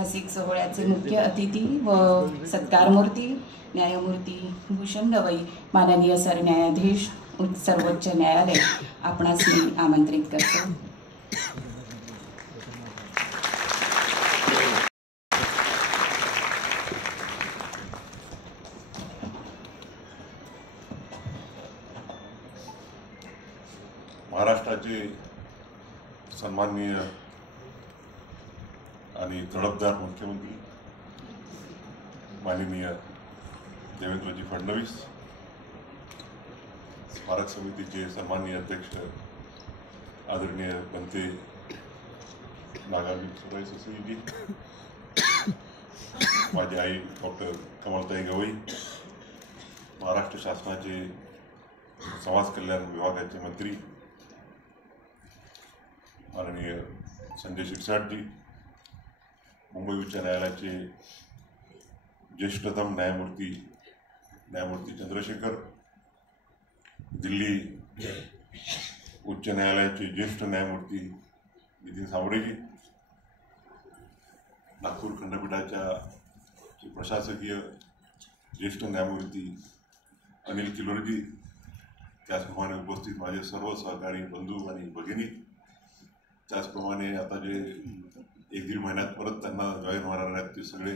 ऐतिहासिक सोहळ्याचे मुख्य अतिथी व सत्कारमूर्ती न्यायमूर्ती भूषण गवई माननीय सरन्यायाधीश सर्वोच्च न्यायालय आपणास मी आमंत्रित करतो। महाराष्ट्राचे सन्माननीय आणि तडफदार मुख्यमंत्री माननीय देवेंद्रजी फडणवीस, स्मारक समितीचे सन्माननीय अध्यक्ष आदरणीय बनते नागार्जुन सुराई सुशीलजी, माझी आई डॉक्टर कमलताई गवई, महाराष्ट्र शासनाचे समाज कल्याण विभागाचे मंत्री माननीय संजय शिरसाटजी, मुंबई उच्च न्यायालयाचे ज्येष्ठतम न्यायमूर्ती चंद्रशेखर, दिल्ली उच्च न्यायालयाचे ज्येष्ठ न्यायमूर्ती नितीन सावरेजी, नागपूर खंडपीठाच्या प्रशासकीय ज्येष्ठ न्यायमूर्ती अनिल किलोरजी, त्याचप्रमाणे उपस्थित माझे सर्व सहकारी बंधू आणि भगिनी, त्याचप्रमाणे आता जे 1-1.5 महिन्यात परत त्यांना जॉईन होणार आहेत ते सगळे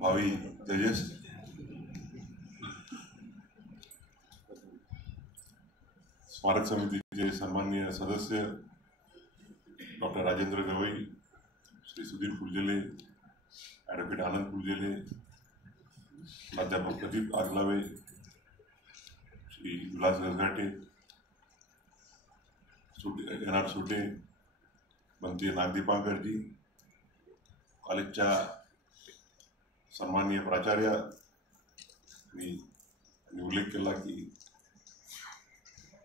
भावी तेजस, स्मारक समितीचे सन्माननीय सदस्य डॉक्टर राजेंद्र गवई, श्री सुधीर फुलझेले, ॲडव्होकेट आनंद फुलझेले, प्राध्यापक प्रदीप आगलावे, श्री विलास गजघाटे, NR सुटे, बनते नागदीपांकरजी, कॉलेजच्या सन्माननीय प्राचार्य, मी उल्लेख केला की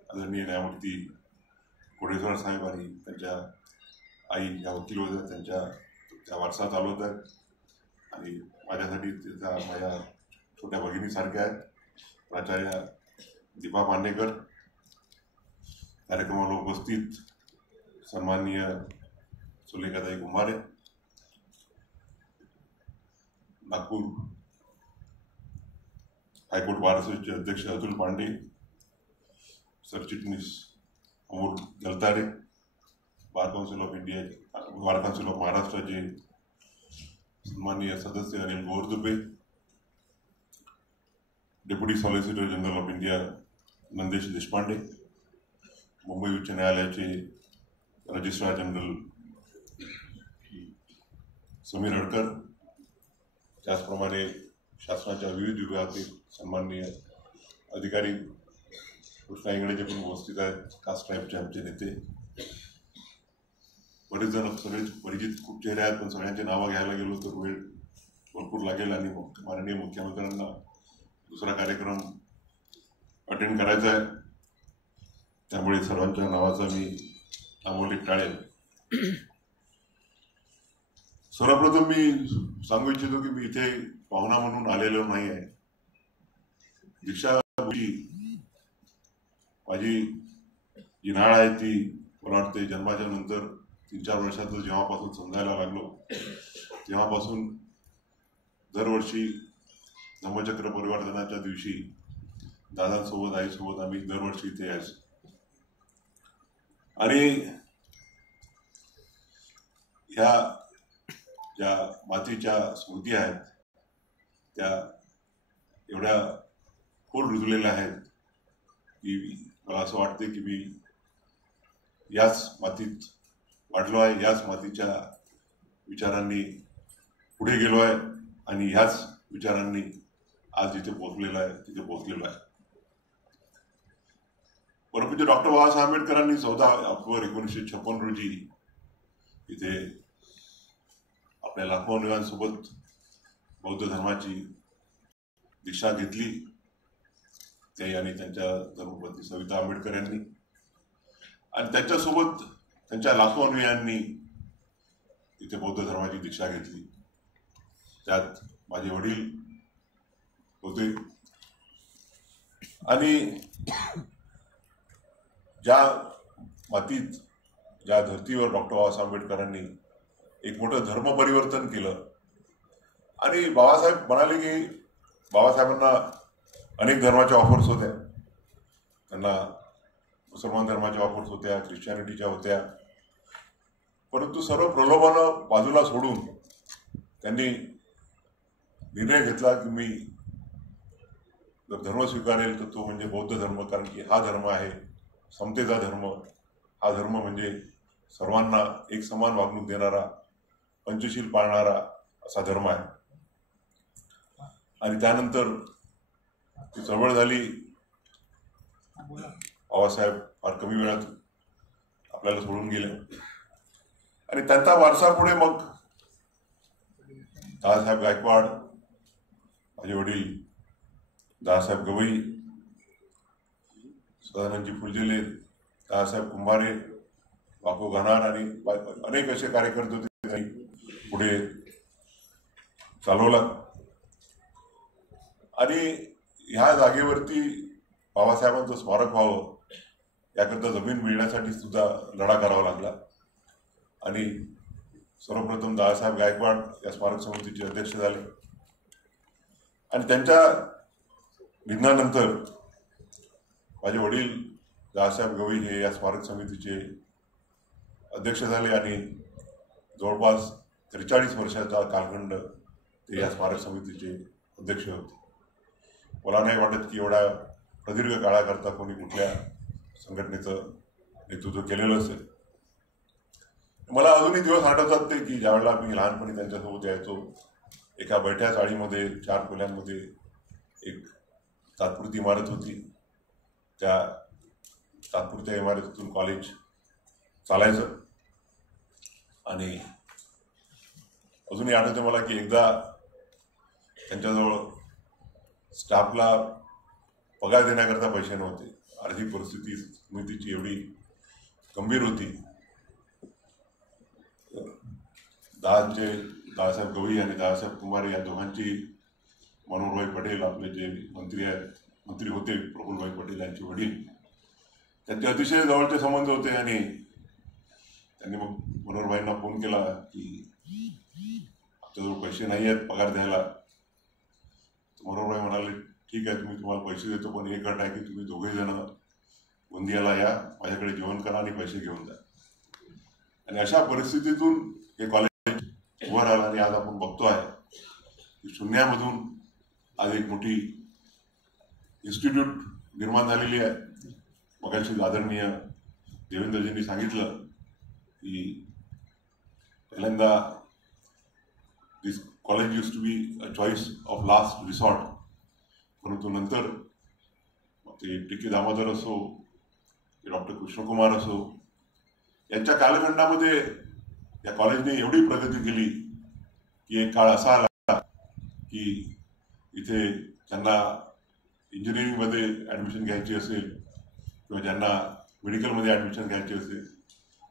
आदरणीय न्यायमूर्ती कोडेश्वर साहेब आणि त्यांच्या आई ज्या वकील होत्या त्या वारसात आलो होत्या आणि माझ्यासाठी त्या माझ्या छोट्या भगिनीसारख्या आहेत, प्राचार्य दीपा पांडेकर, कार्यक्रमाला उपस्थित सन्माननीय सुलेखाताई कुंभारे, नागपूर हायकोर्ट बार असोसिएशनचे अध्यक्ष अतुल पांडे, सरचिटणीस Amol Jaltare, bar council of महाराष्ट्राचे सन्माननीय सदस्य Anil Gordube, deputy solicitor general of India Nandesh Deshpande, Mumbai उच्च न्यायालयाचे रजिस्ट्रार जनरल समीर हडकर, त्याचप्रमाणे शासनाच्या विविध विभागातील सन्माननीय अधिकारी कृष्णा इंगळेचे पण उपस्थित आहेत, कास्ट ट्राईबचे आमचे नेते, बरेच जण सगळे परिचित खूप चेहरे आहेत, पण सगळ्यांची नावं घ्यायला गेलो तर वेळ भरपूर लागेल आणि माननीय मुख्यमंत्र्यांना दुसरा कार्यक्रम अटेंड करायचा आहे, त्यामुळे सर्वांच्या नावाचा मी नामोल्लेख टाळेल। सर्वप्रथम मी सांगू इच्छितो की मी इथे पाहुणा म्हणून आलेलो नाही आहे। दीक्षाभूमी माझी जी नाळ आहे ती मला वाटते जन्माच्या नंतर 3-4 वर्षाचं जेव्हापासून समजायला लागलो तेव्हापासून दरवर्षी धम्मचक्र परिवर्तनाच्या दिवशी दादांसोबत आईसोबत आम्ही दरवर्षी इथे यायचो आणि ह्या ज्या मातीच्या स्मृती आहेत त्या एवढ्या खोल रुजलेल्या आहेत की मला असं वाटते की मी याच मातीत वाढलो आहे, याच मातीच्या विचारांनी पुढे गेलो आहे आणि ह्याच विचारांनी आज जिथे पोहोचलेलो आहे। परंतु डॉक्टर बाबासाहेब आंबेडकरांनी 14 ऑक्टोबर 1956 रोजी इथे आपल्या लाखो अनुयायांसोबत बौद्ध धर्माची दीक्षा घेतली, ते आणि त्यांच्या धर्मपत्नी सविता आंबेडकर यांनी, आणि त्यांच्यासोबत त्यांच्या लाखो अनुयायांनी इथे बौद्ध धर्माची दीक्षा घेतली। त्यात माझे वडील होते आणि ज्या मातीत ज्या धर्तीवर डॉक्टर बाबासाहेब आंबेडकरांनी एक मोठं धर्म परिवर्तन केलं. आणि बाबासाहेब म्हणाले की बाबासाहेबांना अनेक धर्माच्या ऑफर्स होत्या. त्यांना मुसलमान धर्माच्या ऑफर्स होत्या, ख्रिश्चॅनिटीच्या होत्या, परंतु सर्व प्रलोभनं बाजूला सोडून त्यांनी निर्णय घेतला की मी जर धर्म स्वीकारेल तर तो म्हणजे बौद्ध धर्म, कारण की हा धर्म आहे समतेचा धर्म. हा धर्म म्हणजे सर्वांना एक समान वागणूक देणारा, पंचशील पाळणारा असा धर्म आहे. आणि त्यानंतर ती चळवळ झाली. बाबासाहेब फार कमी वेळात आपल्याला सोडून गेले आणि त्यांचा वारसा पुढे मग दादासाहेब गायकवाड, माझे वडील दादासाहेब गवई, सदानंदजी फुलझेले, दादासाहेब कुंभारे, वाको घनार आणि अनेक असे कार्यकर्ते होते, त्यांनी पुढे चालवला. आणि ह्या जागेवरती बाबासाहेबांचं स्मारक व्हावं याकरता जमीन मिळण्यासाठी सुद्धा लढा करावा लागला. आणि सर्वप्रथम दादासाहेब गायकवाड या स्मारक समितीचे अध्यक्ष झाले आणि त्यांच्या निधनानंतर माझे वडील दादासाहेब गवई हे या स्मारक समितीचे अध्यक्ष झाले आणि जवळपास 43 वर्षाचा कालखंड ते या स्मारक समितीचे अध्यक्ष होते. मला नाही वाटत की एवढ्या प्रदीर्घ काळाकरता कोणी कुठल्या संघटनेचं नेतृत्व केलेलं असेल. मला अजूनही दिवस आठवतात ते की ज्यावेळेला मी लहानपणी त्यांच्यासोबत यायचो. एका बैठ्या चाळीमध्ये 4 खोल्यांमध्ये एक तात्पुरती इमारत होती. त्या तात्पुरत्या इमारतीतून कॉलेज चालायचं. आणि अजूनही आठवतं मला की एकदा त्यांच्याजवळ स्टाफला पगार देण्याकरता पैसे नव्हते. आर्थिक परिस्थिती समितीची एवढी गंभीर होती. दादासाहेब गवई आणि दादासाहेब कुंभारे या दोघांची मनोहरभाई पटेल, आपले जे मंत्री होते प्रफुल्लभाई पटेल यांचे वडील, त्यांचे अतिशय जवळचे संबंध होते. आणि त्यांनी मग मनोहरभाईंना फोन केला की आमच्याजवळ पैसे नाही आहेत पगार द्यायला. मनोहरभाई म्हणाले ठीक आहे, तुम्हाला पैसे देतो, पण एक अट आहे की तुम्ही दोघे जण गोंदियाला या, माझ्याकडे जेवण करा आणि पैसे घेऊन जा. आणि अशा परिस्थितीतून हे कॉलेज उभं राहिलं. आणि आज आपण बघतो आहे की शून्यामधून आज एक मोठी इन्स्टिट्यूट निर्माण झालेली आहे. मगाशी आदरणीय देवेंद्रजींनी सांगितलं की पहिल्यांदा this college use to be a choice of last resort, परंतु नंतर ते टी.के. दामोदर असो, डॉक्टर कृष्णकुमार असो, यांच्या कालखंडामध्ये या कॉलेजने एवढी प्रगती केली की एक काळ असा आला की इथे ज्यांना इंजिनिअरिंगमध्ये ॲडमिशन घ्यायची असेल किंवा ज्यांना मेडिकलमध्ये ॲडमिशन घ्यायची असेल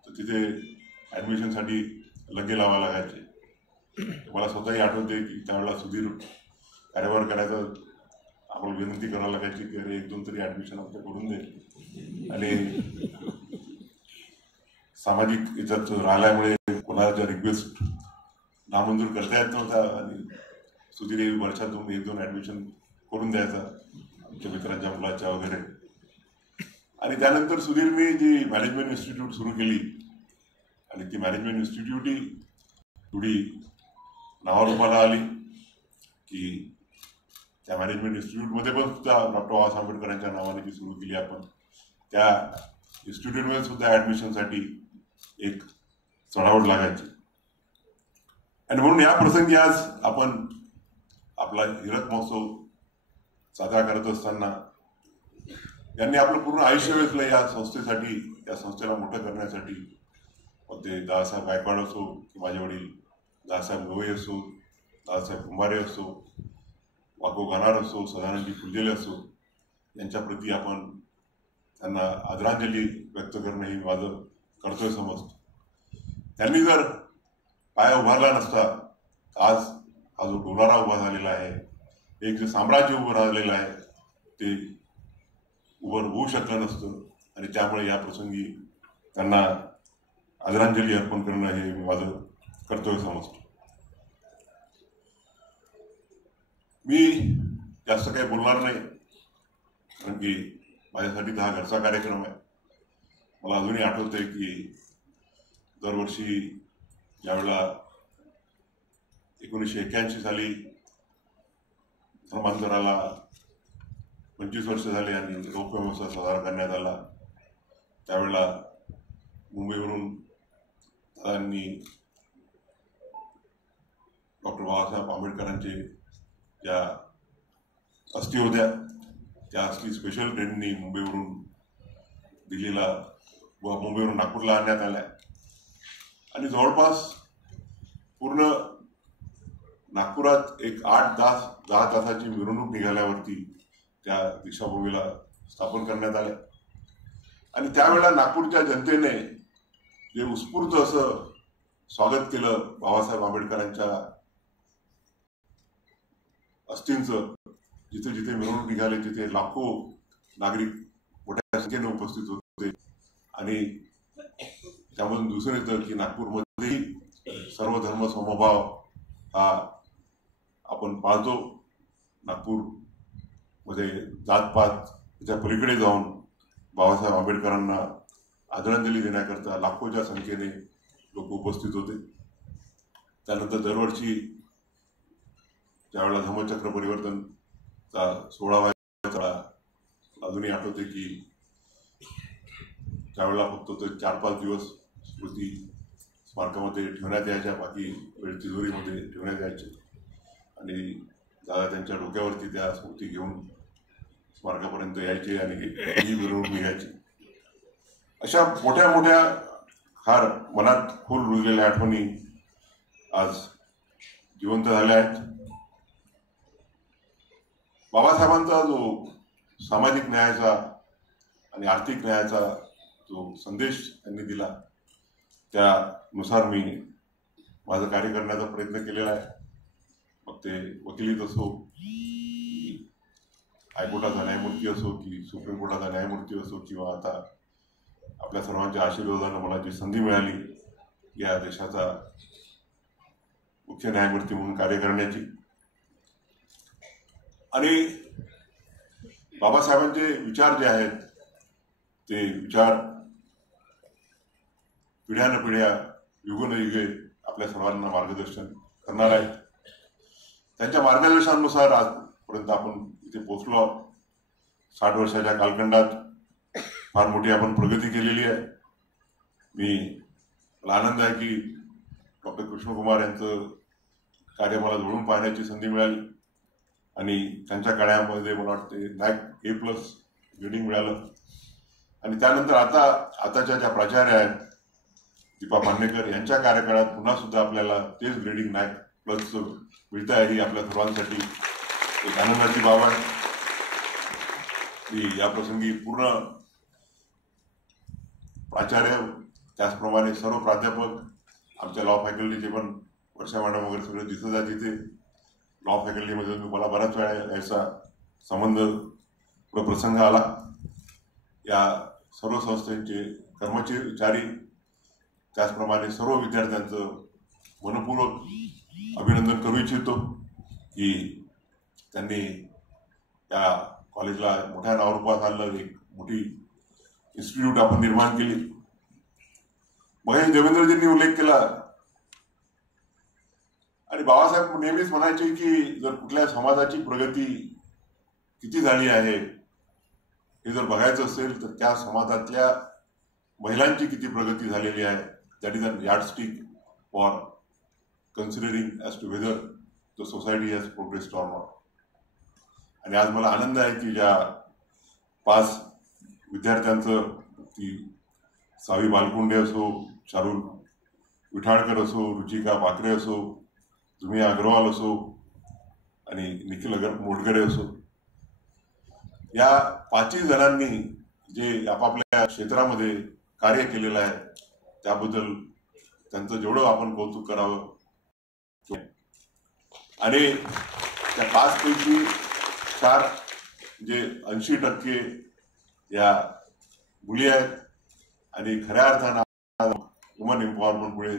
तर तिथे ॲडमिशनसाठी लगे लावायला लागायचे. मला स्वतःही आठवते की त्यावेळेला सुधीर कार्यभार करायचा, आम्हाला विनंती करायला लागायची की अरे 1-2 तरी ॲडमिशन आमच्या करून दे. आणि सामाजिक याच्यात राहिल्यामुळे कोणाच्या रिक्वेस्ट नामंजूर करता येत नव्हता. आणि सुधीर वर्षातून 1-2 ॲडमिशन करून द्यायचा आमच्या मित्रांच्या मुलाच्या वगैरे. आणि त्यानंतर सुधीरनी जी मॅनेजमेंट इन्स्टिट्यूट सुरू केली आणि ती मॅनेजमेंट इन्स्टिट्यूटही थोडी नावारूपाला आली की त्या मॅनेजमेंट इन्स्टिट्यूटमध्ये पण सुद्धा डॉक्टर बाबासाहेब आंबेडकरांच्या नावाने जी सुरू केली आपण, त्या इन्स्टिट्यूटमध्ये सुद्धा ॲडमिशनसाठी एक चढावट लागायची. आणि म्हणून या प्रसंगी आज आपण आपला हिरक महोत्सव साजरा करत असताना यांनी आपलं पूर्ण आयुष्य वेचलं या संस्थेसाठी, या संस्थेला मोठं करण्यासाठी. मग ते दादासाहेब गायकवाड असो की माझे वडील दादासाहेब गवई असो, दादासाहेब कुंभारे असो, वाको घनार असो, सदानंदजी फुलझेले असो, यांच्याप्रती आपण त्यांना आदरांजली व्यक्त करणं हे माझं कर्तव्य समजतो. त्यांनी जर पाया उभारला नसता आज हा जो डोलारा उभा झालेला आहे, एक जे साम्राज्य उभं राहिलेलं आहे ते उभं होऊ शकलं नसतं. आणि त्यामुळे या प्रसंगी त्यांना आदरांजली अर्पण करणं हे माझं कर्तव्य समजतो. मी जास्त काही बोलणार नाही, कारण की माझ्यासाठी हा घरचा कार्यक्रम आहे. मला अजूनही आठवतंय की दरवर्षी ज्यावेळेला 1981 साली धर्मांतराला 25 वर्ष झाले आणि रौप्य महोत्सव साजरा करण्यात आला, त्यावेळेला मुंबईवरून दादांनी डॉक्टर बाबासाहेब आंबेडकरांचे ज्या अस्थी होत्या त्या अस्थी स्पेशल ट्रेननी मुंबईवरून दिल्लीला व मुंबईवरून नागपूरला आणण्यात आल्या आणि जवळपास पूर्ण नागपुरात एक 8-10 तासाची मिरवणूक निघाल्यावरती त्या दीक्षाभूमीला स्थापन करण्यात आल्या. आणि त्यावेळेला नागपूरच्या जनतेने जे उत्स्फूर्त असं स्वागत केलं बाबासाहेब आंबेडकरांच्या अस्थींचं, जिथे जिथे मिरवणूक निघाले तिथे लाखो नागरिक मोठ्या संख्येने उपस्थित होते. आणि त्यामधून दिसून येतं की नागपूरमध्येही सर्व धर्म समभाव हा आपण पाळतो. नागपूरमध्ये जातपातच्या पलीकडे जाऊन बाबासाहेब आंबेडकरांना आदरांजली देण्याकरता लाखोच्या संख्येने लोक उपस्थित होते. त्यानंतर दरवर्षी ज्यावेळेला धम्मचक्र परिवर्तनचा 16वा व्हायचा, अजूनही आठवते की त्यावेळेला फक्त ते 4-5 दिवस स्मृती स्मारकामध्ये ठेवण्यात यायच्या, बाकी वेळ तिजोरीमध्ये ठेवण्यात यायचे आणि दादा त्यांच्या डोक्यावरती त्या स्मृती घेऊन स्मारकापर्यंत यायचे आणि ही मिरवणूक निघायची. अशा मोठ्या मोठ्या फार मनात खोल रुजलेल्या आठवणी आज जिवंत झाल्या आहेत. बाबासाहेबांचा जो सामाजिक न्यायाचा आणि आर्थिक न्यायाचा जो संदेश त्यांनी दिला त्यानुसार मी माझं कार्य करण्याचा प्रयत्न केलेला आहे. मग ते वकिलीत असो, हायकोर्टाचा न्यायमूर्ती असो की सुप्रीम कोर्टाचा न्यायमूर्ती असो, किंवा आता आपल्या सर्वांच्या आशीर्वादानं मला जी संधी मिळाली या देशाचा मुख्य न्यायमूर्ती म्हणून कार्य करण्याची. आणि बाबासाहेबांचे विचार जे आहेत ते विचार पिढ्यानपिढ्या युगोनयुगे आपल्या सर्वांना मार्गदर्शन करणार आहेत. त्यांच्या मार्गदर्शनानुसार आजपर्यंत आपण इथे पोहोचलो आहोत. 60 वर्षाच्या कालखंडात फार मोठी आपण प्रगती केलेली आहे. मला आनंद आहे की डॉक्टर कृष्णकुमार यांचं कार्य मला जवळून पाहण्याची संधी मिळाली आणि त्यांच्या काळामध्ये मला वाटते नॅक A+ ग्रेडिंग मिळालं. आणि त्यानंतर आताच्या ज्या प्राचार्य आहेत दीपा पांडेकर यांच्या कार्यकाळात पुन्हा सुद्धा आपल्याला तेच ग्रेडिंग नॅक+ मिळत आहे. ही आपल्या सर्वांसाठी एक आनंदाची बाब आहे. की या प्रसंगी पूर्ण प्राचार्य त्याचप्रमाणे सर्व प्राध्यापक आमच्या लॉ फॅकल्टीचे पण वर्षा मॅडम वगैरे सगळे जिथं जा तिथे लॉ फॅकल्टीमध्ये मला बऱ्याच वेळा याचा संबंध प्रसंग आला. या सर्व संस्थेचे कर्मचारी त्याचप्रमाणे सर्व विद्यार्थ्यांचं मनपूर्वक अभिनंदन करू इच्छितो की त्यांनी या कॉलेजला मोठ्या नावरूपात आणलं, एक मोठी इन्स्टिट्यूट आपण निर्माण केली. महेश देवेंद्रजींनी उल्लेख केला आणि बाबासाहेब नेहमीच म्हणायचे की जर कुठल्या समाजाची प्रगती किती झाली आहे हे जर बघायचं असेल तर त्या समाजातल्या महिलांची किती प्रगती झालेली आहे, that is a yardstick for considering as to whether the society has progressed or not. आणि आज मला आनंद आहे की ज्या 5 विद्यार्थ्यांचं, ती सावी बालकुंडे असो, शारुल विठाळकर असो, रुचिका पाखरे असो, जुमिया अग्रवाल असो आणि निखिल मोटगरे असो, या 5 जणांनी जे आपापल्या क्षेत्रामध्ये कार्य केलेलं आहे त्याबद्दल त्यांचं जेवढं आपण कौतुक करावं. आणि त्या 5 पैकी 4 जे 80% या मुली आहेत आणि खऱ्या अर्थानं वुमन एम्पॉवरमेंट पुढे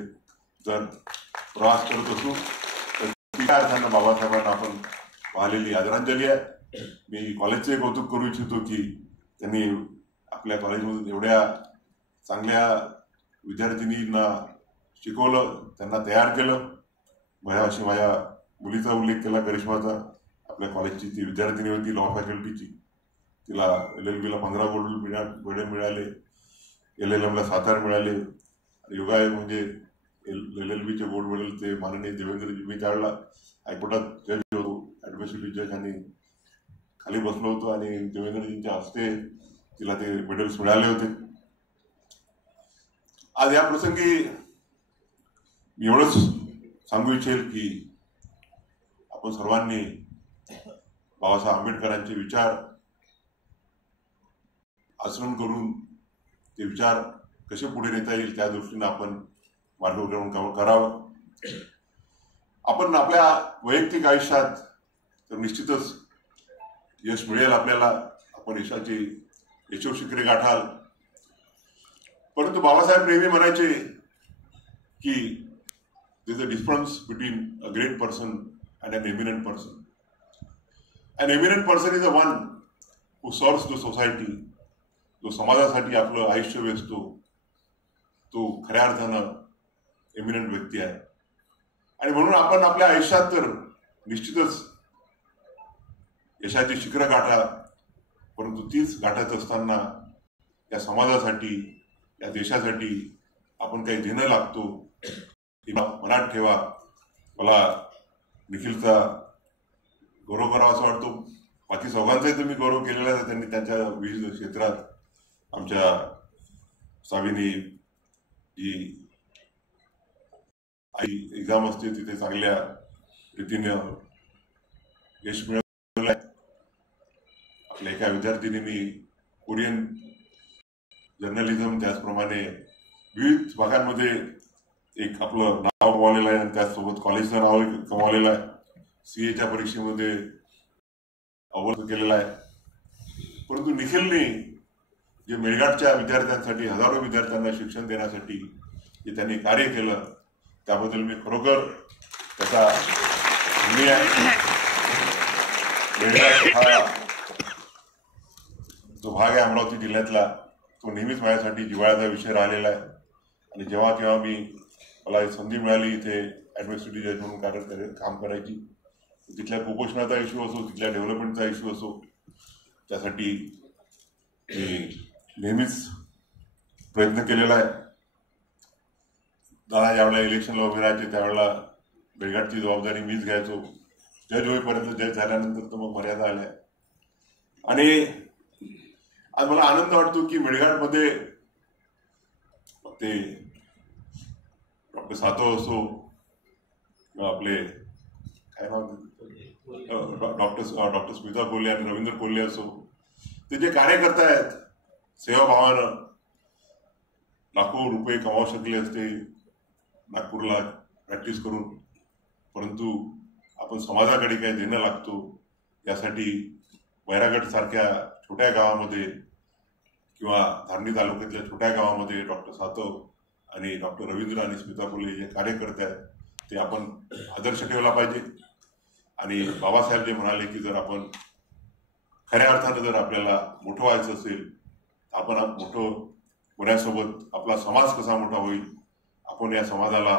जर प्रवास करत असू तर त्या अर्थानं बाबासाहेबांना आपण पाहिलेली आदरांजली आहे. मी कॉलेजचे कौतुक करू इच्छितो की त्यांनी आपल्या कॉलेजमधून एवढ्या चांगल्या विद्यार्थिनींना शिकवलं, त्यांना तयार केलं. अशी माझ्या मुलीचा उल्लेख केला, करिश्माचा. आपल्या कॉलेजची ती विद्यार्थिनी होती, लॉ फॅकल्टीची. तिला LLB ला 15 गोल्ड मिळाले, LLM ला 7 मिळाले. योगायोग म्हणजे LLB चे गोल्ड मेडल ते माननीय देवेंद्रजी, मी त्यावेळेला हायकोर्टात जज होतो, ॲडमिनिस्ट्रेटिव्ह जज, आणि खाली बसलो होतो आणि देवेंद्रजींच्या हस्ते तिला ते मेडल्स मिळाले होते. आज या प्रसंगी मी एवढंच सांगू इच्छेल की आपण सर्वांनी बाबासाहेब आंबेडकरांचे विचार आचरण करून ते विचार कसे पुढे नेता येईल त्या दृष्टीने आपण मार्गक्रमण करावं. आपण आपल्या वैयक्तिक आयुष्यात तर निश्चितच यश मिळेल आपल्याला, आपण यशाची यशो शिखरे गाठाल. परंतु बाबासाहेब नेहमी म्हणायचे की there is a difference between a great person and an eminent person. An eminent person is the one who serves the society, जो समाजासाठी आपलं आयुष्य वेचतो, तो खऱ्या अर्थानं एमिनंट व्यक्ती आहे. आणि म्हणून आपण आपल्या आयुष्यात तर निश्चितच यशाची शिखरं गाठा, परंतु तीच गाठत असताना या समाजासाठी, या देशासाठी आपण काही देणं लागतो मनात ठेवा. मला निखिलचा गौरव करावा असं वाटतो. बाकी चौघांचाही तुम्ही गौरव केलेला आहे. त्यांनी त्यांच्या विविध क्षेत्रात आमच्या साविनी जी आई एक्झाम असते तिथे चांगल्या रीतीने यश मिळवलं आहे. आपल्या एका विद्यार्थिनींनी कोरियन जर्नलिझम, त्याचप्रमाणे विविध भागांमध्ये एक आपलं नाव कमावलेलं आहे आणि त्याचसोबत कॉलेजचं नाव कमावलेलं आहे. CA परीक्षेमध्ये अव्वल केलेलं आहे. परंतु निखिलने जे मेळघाटच्या विद्यार्थ्यांसाठी, हजारो विद्यार्थ्यांना शिक्षण देण्यासाठी जे त्यांनी कार्य केलं त्याबद्दल मी खरोखर त्याचा ऋणी आहे. मेळघाट हा जो भाग आहे अमरावती जिल्ह्यातला, तो नेहमीच माझ्यासाठी जिव्हाळ्याचा विषय राहिलेला आहे. आणि जेव्हा केव्हा मला संधी मिळाली इथे ॲडमिनिस्ट्रेटिव्ह जज म्हणून काम करायची, तिथल्या कुपोषणाचा इश्यू असो, तिथल्या डेव्हलपमेंटचा इश्यू असो, त्यासाठी मी नेहमीच प्रयत्न केलेला आहे. दादा ज्यावेळेला इलेक्शनला उभे राहायचे त्यावेळेला मेळघाटची जबाबदारी मीच घ्यायचो. जज होईपर्यंत, जज झाल्यानंतर तर मग मर्यादा आल्या. आणि आज मला आनंद वाटतो की मेळघाटमध्ये ते डॉक्टर सातो असो किंवा आपले काय नाव डॉक्टर स्मिता कोल्हे आणि रवींद्र कोल्हे असो, ते जे कार्य करतायत सेवाभावानं, लाखो रुपये कमावू शकले असते नागपूरला प्रॅक्टिस करून, परंतु आपण समाजाकडे काही देणं लागतो यासाठी वैरागड सारख्या छोट्या गावामध्ये किंवा धारणी तालुक्यातल्या छोट्या गावामध्ये डॉक्टर सातव आणि डॉक्टर रवींद्र आणि स्मिता कोल्हे जे कार्य करत आहेत ते आपण आदर्श ठेवला पाहिजे. आणि बाबासाहेब जे म्हणाले की जर आपण खऱ्या अर्थानं जर आपल्याला मोठं व्हायचं असेल तर आपण मोठं होण्यासोबत आपला समाज कसा मोठा होईल, आपण या समाजाला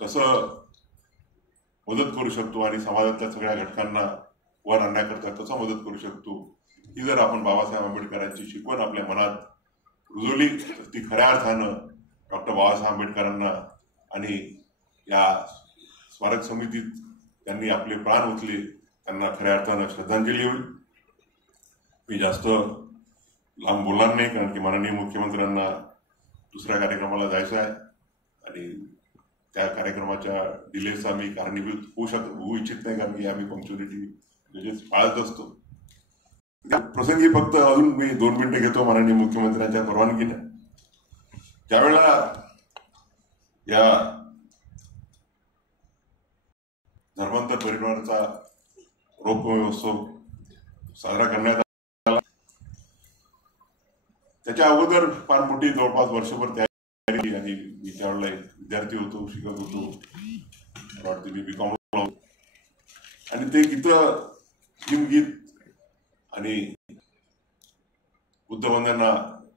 कसं मदत करू शकतो आणि समाजातल्या सगळ्या घटकांना वर आणण्याकरता कसं मदत करू शकतो, ही जर आपण बाबासाहेब आंबेडकरांची शिकवण आपल्या मनात रुजवली तर ती खऱ्या अर्थानं डॉक्टर बाबासाहेब आंबेडकरांना आणि या स्मारक समितीत त्यांनी आपले प्राण ओतले त्यांना खऱ्या अर्थानं श्रद्धांजली होईल. मी जास्त लांब बोलणार नाही कारण की माननीय मुख्यमंत्र्यांना दुसऱ्या कार्यक्रमाला जायचं आहे आणि त्या कार्यक्रमाच्या डिलेचा मी कारणीभूत होऊ इच्छित नाही कारण की आम्ही पंक्च्युअलिटी पाळत असतो. प्रसंगी फक्त अजून मी 2 मिनिटं घेतो माननीय मुख्यमंत्र्यांच्या परवानगीने. ज्यावेळेला या धर्मांतर परिवाराचा रोप महोत्सव साजरा करण्यात आला, त्याच्या अगोदर फार मोठी जवळपास वर्षभर तयारी आणि मी त्यावेळेला एक विद्यार्थी होतो, शिकत होतो. मला वाटतं मी B.Com आणि ते गीतं भीमगीत आणि बुद्धवंदना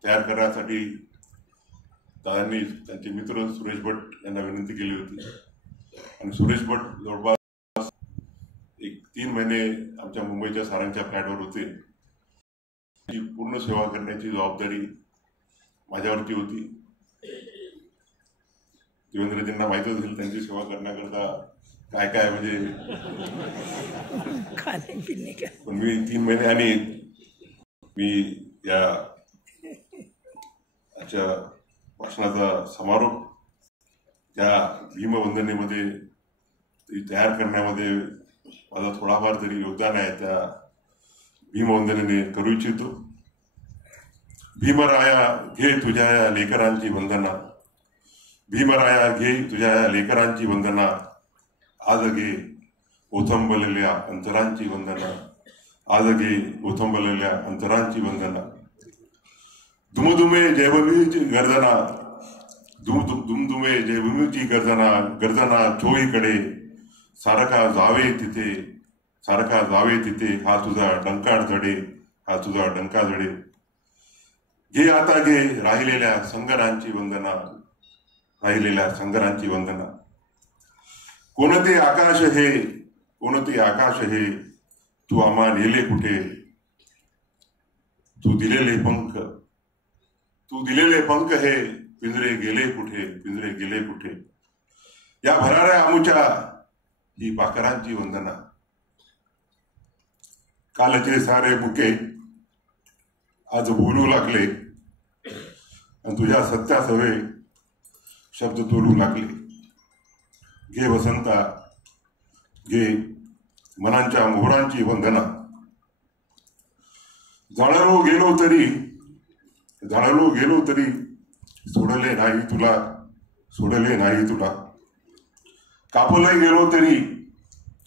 तयार करण्यासाठी दादांनी त्यांचे मित्र सुरेश भट यांना विनंती केली होती. आणि सुरेश भट जवळपास 3 महिने आमच्या मुंबईच्या सारंगच्या फ्लॅटवर होते. पूर्ण सेवा करण्याची जबाबदारी माझ्यावरती होती. देवेंद्रजींना माहिती असेल त्यांची सेवा करण्याकरता काय काय म्हणजे पण मी 3 महिने आणि मी या भाषणाचा समारोप त्या भीमवंदनेमध्ये तयार करण्यामध्ये माझा थोडाफार तरी योगदान आहे. त्या भीमवंदनेने करू इच्छितो. भीमराया घे तुझ्या या लेकरांची वंदना, भीमराया घे तुझ्या या लेकरांची वंदना, आज घे ओथंबलेल्या अंतरांची वंदना, आज घे ओथंबलेल्या अंतरांची वंदना. दुमदुमे जयभूमीची गर्जना, दुमदुमे जयभूमीची गर्जना, गर्जना चोहीकडे सारखा जावे तिथे, सारखा जावे तिथे, हा तुझा डंका जडे, हा तुझा डंका जडे. घे आता घे राहिलेल्या संगरांची वंदना, राहिलेल्या संगरांची वंदना. कोणते आकाश हे, कोणते आकाश हे, तू आम्हा नेले कुठे, तू दिलेले पंख, तू दिलेले पंख हे पिंजरे गेले कुठे, पिंजरे गेले कुठे. या भराऱ्या आमुच्या ही पाखरांची वंदना. कालचे सारे मुके आज बोलू लागले आणि तुझ्या सत्या सवे शब्द तोडू लागले. घे वसंता घे मनांच्या मोहरांची वंदना. जाणलो गेलो तरी, जाणलो गेलो तरी सोडले नाही तुला, सोडले नाही तुला. कापले गेलो तरी,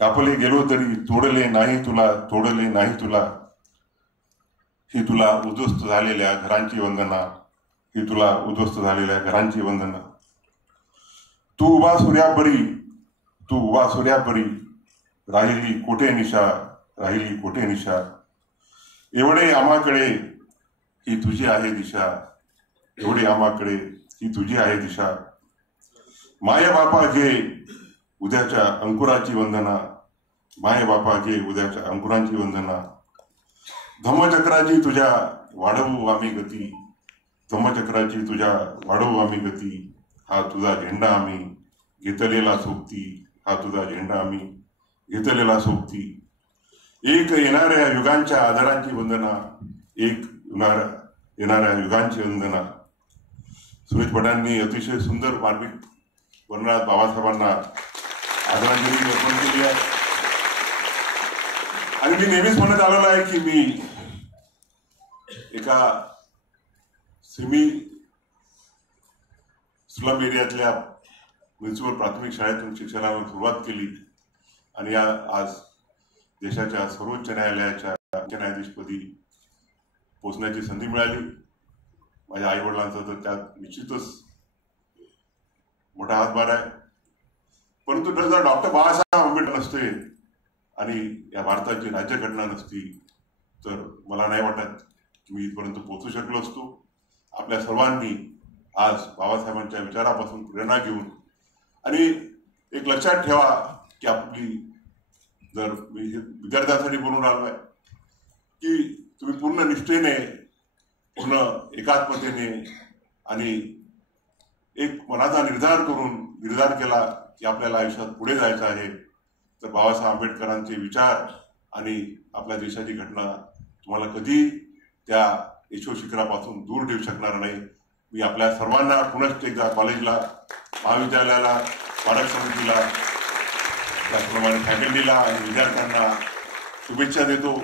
कापले गेलो तरी तोडले नाही तुला, तोडले नाही तुला. ही तुला उद्ध्वस्त झालेल्या घरांची वंदना, ही तुला उद्ध्वस्त झालेल्या घरांची वंदना. तू उभा सूर्यापरी, तू उभा सूर्यापरी, राहिली कोठे निशा, राहिली कोठे निशा. एवढे आम्हाकडे ही तुझी आहे दिशा, एवढे आम्हाकडे ही तुझी आहे दिशा. माय बापा घे उद्याच्या अंकुराची वंदना, माय बापा घे उद्याच्या अंकुरांची वंदना. धम्मचक्राची तुझ्या वाढवू आम्ही गती, धम्मचक्राची तुझ्या वाढवू आम्ही गती. हा तुझा झेंडा आम्ही घेतलेला सोबती, हा तुझा झेंडा आम्ही घेतलेला सोबती. एक येणाऱ्या युगांच्या आदरांची वंदना, एक येणाऱ्या युगांची वंदना. सुरेश भटांनी अतिशय सुंदर मार्मिक वर्णनात बाबासाहेबांना आदरांजली अर्पण केली आहे. आणि मी नेहमीच म्हणत आलेलो आहे की मी एका सिमी स्लम एरियातल्या म्युन्सिपल प्राथमिक शाळेतून शिक्षणाला सुरुवात केली आणि आज देशाच्या सर्वोच्च न्यायालयाच्या मुख्य न्यायाधीशपदी पोचण्याची संधी मिळाली. माझ्या आई वडिलांचा तर त्यात निश्चितच मोठा हातभार आहे. परंतु जर डॉक्टर बाबासाहेब आंबेडकर नसते आणि या भारताची राज्यघटना नसती तर मला नाही वाटत की मी इथपर्यंत पोहोचू शकलो असतो. आपल्या सर्वांनी आज बाबासाहेबांच्या विचारापासून प्रेरणा घेऊन आणि एक लक्षात ठेवा की आपली जर मी विद्यार्थ्यांसाठी बोलून राहिलो आहे की तुम्ही पूर्ण निष्ठेने, पूर्ण एकात्मतेने आणि एक मनाचा निर्धार केला की आपल्याला आयुष्यात पुढे जायचं आहे तर बाबासाहेब आंबेडकरांचे विचार आणि आपल्या देशाची घटना तुम्हाला कधी त्या यशो शिखरापासून दूर ठेवू शकणार नाही. मी आपल्या सर्वांना पुनश्च एकदा कॉलेजला, महाविद्यालयाला, पालक समितीला, त्याचप्रमाणे फॅकल्टीला आणि विद्यार्थ्यांना शुभेच्छा देतो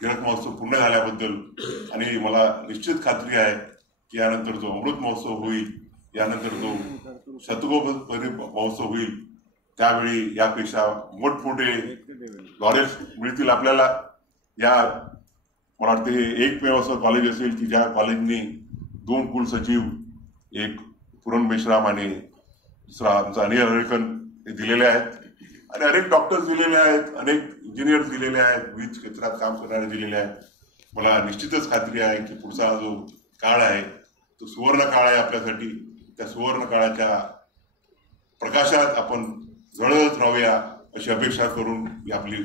टिळक महोत्सव पूर्ण झाल्याबद्दल. आणि मला निश्चित खात्री आहे की यानंतर जो अमृत महोत्सव होईल, यानंतर जो शतकोपरी महोत्सव होईल त्यावेळी यापेक्षा मोठमोठे लॉरेल्स मिळतील आपल्याला. या मला वाटते एकमेव असं कॉलेज असेल की ज्या कॉलेजनी 2 कुलसचिव, एक पूरन मेश्राम आणि दुसरा आमचा अनिल हळकन हे दिलेले आहेत आणि अनेक डॉक्टर्स दिलेले आहेत, अनेक इंजिनियर्स दिलेले आहेत, वीज क्षेत्रात काम करणारे दिलेले आहेत. मला निश्चितच खात्री आहे की पुढचा जो काळ आहे तो सुवर्ण काळ आहे आपल्यासाठी. त्या सुवर्ण काळाच्या प्रकाशात आपण जळत राहूया अशी अपेक्षा करून मी आपली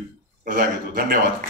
रजा घेतो. धन्यवाद.